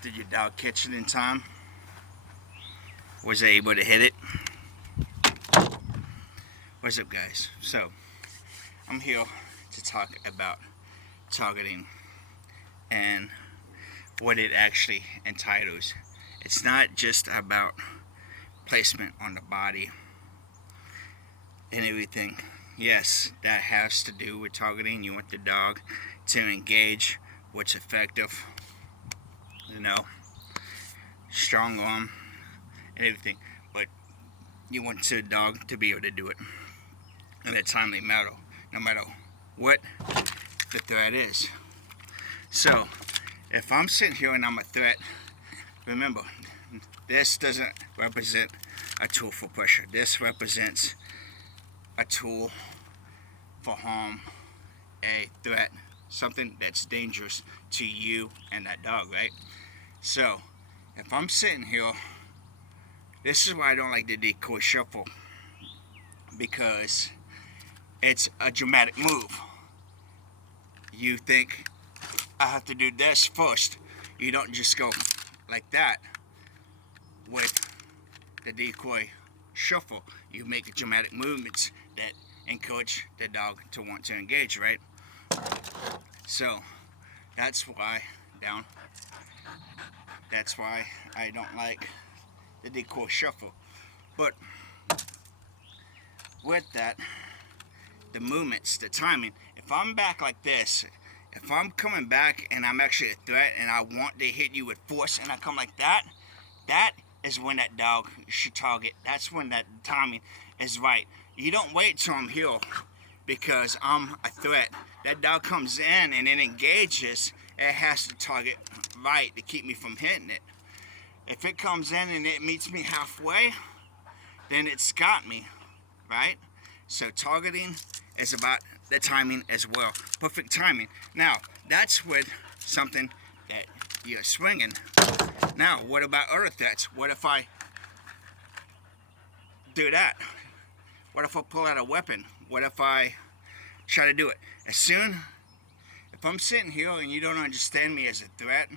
Did your dog catch it in time? Was it able to hit it? What's up, guys? So, I'm here to talk about targeting and what it actually entitles. It's not just about placement on the body and everything. Yes, that has to do with targeting. You want the dog to engage what's effective, strong arm and everything, but you want the dog to be able to do it in a timely manner, no matter what the threat is. So, if I'm sitting here and I'm a threat, remember, this doesn't represent a tool for pressure. This represents a tool for harm, a threat, something that's dangerous to you and that dog, right? So, if I'm sitting here, this is why I don't like the decoy shuffle, because it's a dramatic move. You think, I have to do this first. You don't just go like that with the decoy shuffle. You make dramatic movements that encourage the dog to want to engage, right? So that's why I don't like the decoy shuffle. But with that, the movements, the timing, if I'm back like this, if I'm coming back and I'm actually a threat and I want to hit you with force and I come like that, that is when that dog should target. That's when that timing is right. You don't wait till I'm here because I'm a threat. That dog comes in and it engages, it has to target right to keep me from hitting it. If it comes in and it meets me halfway, then it's got me, right? So targeting is about the timing as well. Perfect timing. Now, that's with something that you're swinging. Now, what about other threats? What if I do that? What if I pull out a weapon? What if I try to do it? If I'm sitting here and you don't understand me as a threat,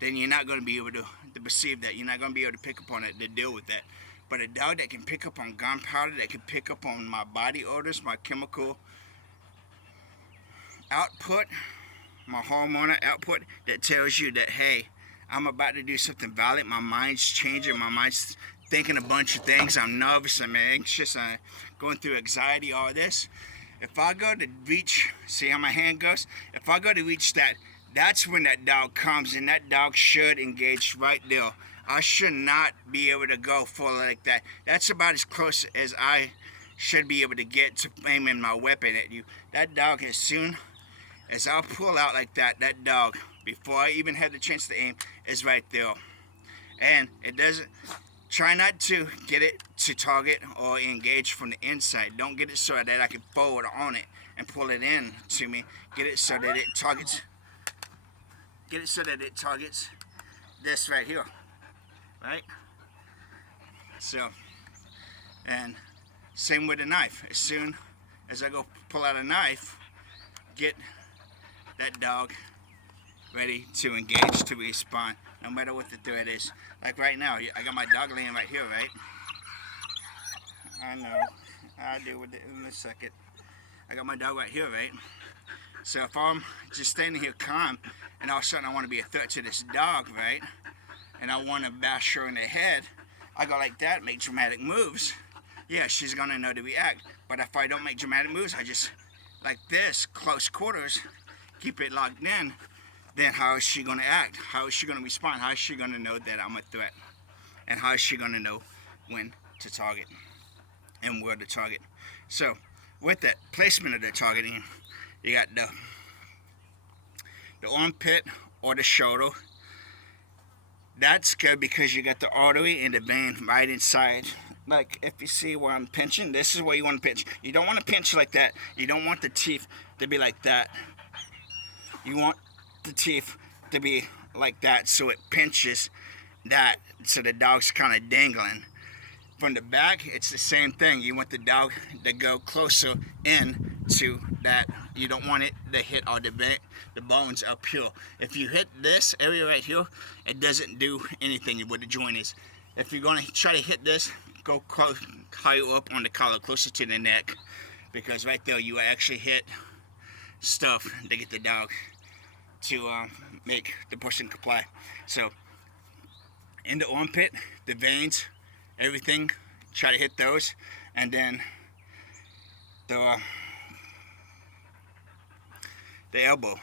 then you're not going to be able to perceive that. You're not going to be able to pick up on it, to deal with that. But a dog that can pick up on gunpowder, that can pick up on my body odors, my chemical output, my hormonal output, that tells you that, hey, I'm about to do something violent, my mind's changing, my mind's thinking a bunch of things, I'm nervous, I'm anxious, I'm going through anxiety, all this. If I go to reach, see how my hand goes? If I go to reach that, that's when that dog comes, and that dog should engage right there. I should not be able to go full like that. That's about as close as I should be able to get to aiming my weapon at you. That dog, as soon as I'll pull out like that, that dog, before I even have the chance to aim, is right there. And it doesn't, try not to get it to target or engage from the inside. Don't get it so that I can forward on it and pull it in to me. Get it so that it targets this right here, right? So, and same with a knife. As soon as I go pull out a knife, get that dog ready to engage, to respond, no matter what the threat is. Like right now, I got my dog laying right here, right? I know, I'll deal with it in a second. I got my dog right here, right? So if I'm just standing here calm, and all of a sudden I want to be a threat to this dog, right? And I want to bash her in the head, I go like that, make dramatic moves. Yeah, she's gonna know to react. But if I don't make dramatic moves, I just, like this, close quarters, keep it locked in, then how is she gonna act? How is she gonna respond? How is she gonna know that I'm a threat? And how is she gonna know when to target and where to target? So, with that placement of the targeting, you got the armpit or the shoulder. That's good because you got the artery and the vein right inside. Like if you see where I'm pinching, this is where you want to pinch. You don't want to pinch like that. You don't want the teeth to be like that. You want the teeth to be like that so it pinches that, so the dog's kind of dangling. From the back, it's the same thing. You want the dog to go closer in to that. You don't want it to hit all the bones up here. If you hit this area right here, it doesn't do anything where the joint is. If you're going to try to hit this, go higher up on the collar, closer to the neck, because right there you actually hit stuff to get the dog to make the person comply. So in the armpit, the veins, everything, try to hit those, and then the elbow.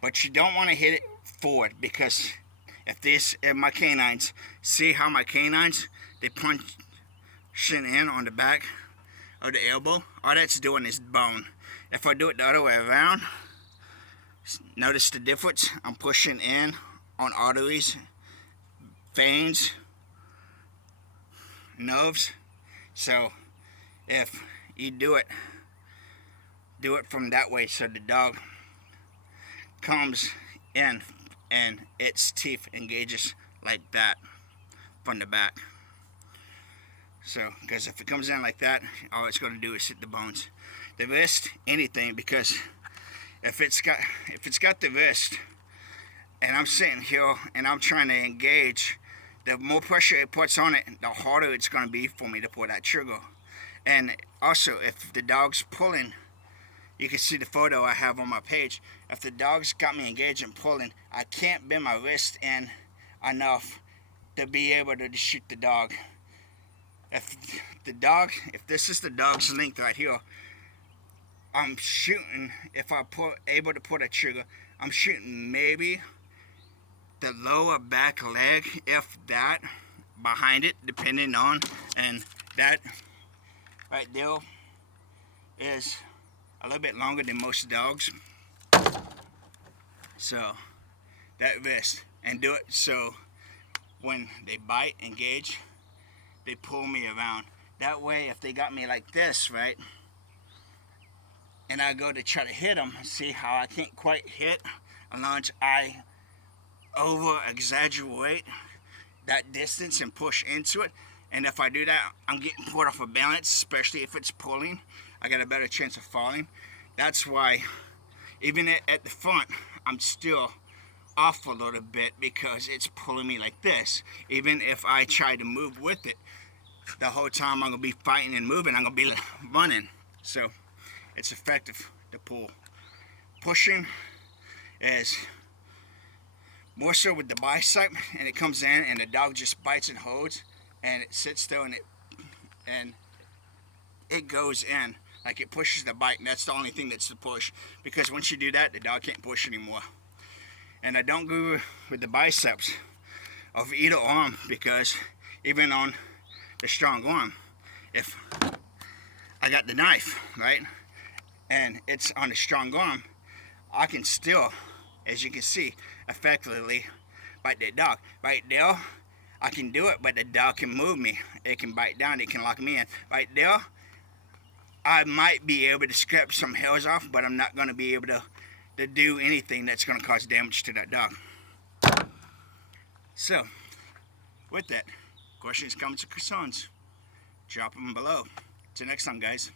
But you don't want to hit it forward, because if my canines, see how my canines, they punch in on the back of the elbow, all that's doing is bone. If I do it the other way around, notice the difference. I'm pushing in on arteries, veins, nerves. So if you do it from that way, so the dog comes in and its teeth engages like that from the back. So, because if it comes in like that, all it's going to do is hit the bones. The wrist, anything, because if it's got the wrist, and I'm sitting here and I'm trying to engage, the more pressure it puts on it, the harder it's going to be for me to pull that trigger. And also, if the dog's pulling, you can see the photo I have on my page. If the dog's got me engaged and pulling, I can't bend my wrist in enough to be able to shoot the dog. If this is the dog's length right here, I'm shooting, if I'm able to pull that trigger, I'm shooting maybe the lower back leg, if that, behind it, depending on, and that right there is a little bit longer than most dogs. So that wrist, and do it so when they bite, engage, they pull me around. That way, if they got me like this, right, and I go to try to hit them, see how I can't quite hit unless I over exaggerate that distance and push into it. And if I do that, I'm getting put off of balance, especially if it's pulling. I got a better chance of falling. That's why even at the front, I'm still off a little bit, because it's pulling me like this. Even if I try to move with it, the whole time I'm going to be fighting and moving, I'm going to be running. So it's effective to pull. Pushing is more so with the bicep, and it comes in and the dog just bites and holds, and it sits there and it goes in. Like it pushes the bite, and that's the only thing that's the push. Because once you do that, the dog can't push anymore. And I don't go with the biceps of either arm, because even on the strong arm, if I got the knife, right, and it's on the strong arm, I can still, as you can see, effectively bite that dog. Right there, I can do it, but the dog can move me. It can bite down, it can lock me in. Right there, I might be able to scrape some hairs off, but I'm not going to be able to do anything that's going to cause damage to that dog. So, with that, questions, comments, or concerns, drop them below. Till next time, guys.